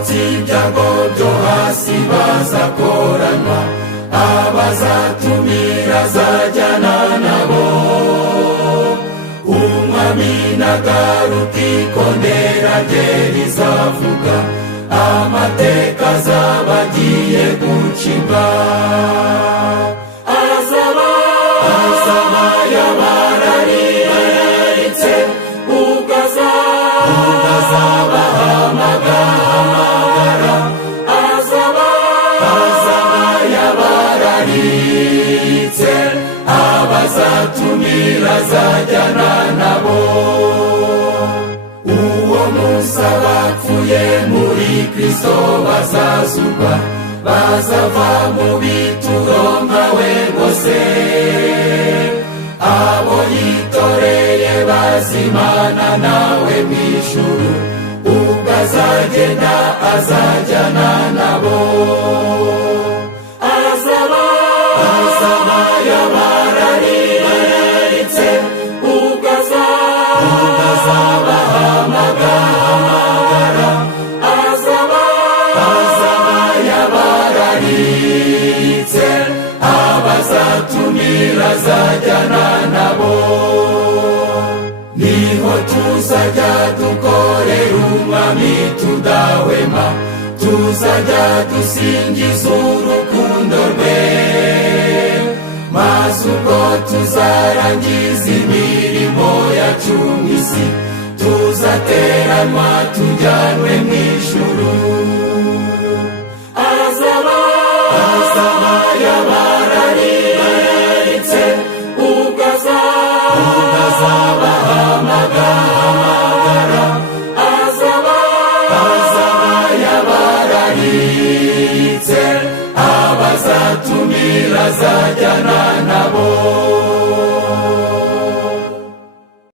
barokotse ibyago byo hasi bazakoranwa, abazatumira azajyana nabo. Umwami nagaruka ikondera rye rizavuga, amateka azaba agiye gucibwa. Azaba yabarariritse, ubwo azabahamagara. Azaba yabarariritse, abazatumira azajyana nabo. Uwo munsi abapfuye muri Kristo bazazurwa, bazava mu bituro nkawe bose. Abo yitoreye bazimana nawe mw'ijuru, ubwo azagenda azajyana nabo. Azaba yabarariritse, ubwo azabahamagara. Azaba yabarariritse, abazatumira azajyana nabo. Niho tuzajya dukorera umwami tudahwema, tuzajya dusingiza urukundo rwe. Maze ubwo tuzarangiza imirimo yacu mw'isi, tuzateranwa tujyanwe mw'ijuru. Azaba yabarariritse, ubwo azabahamagara. Azaba yabarariritse, abazatumira azajyana nabo.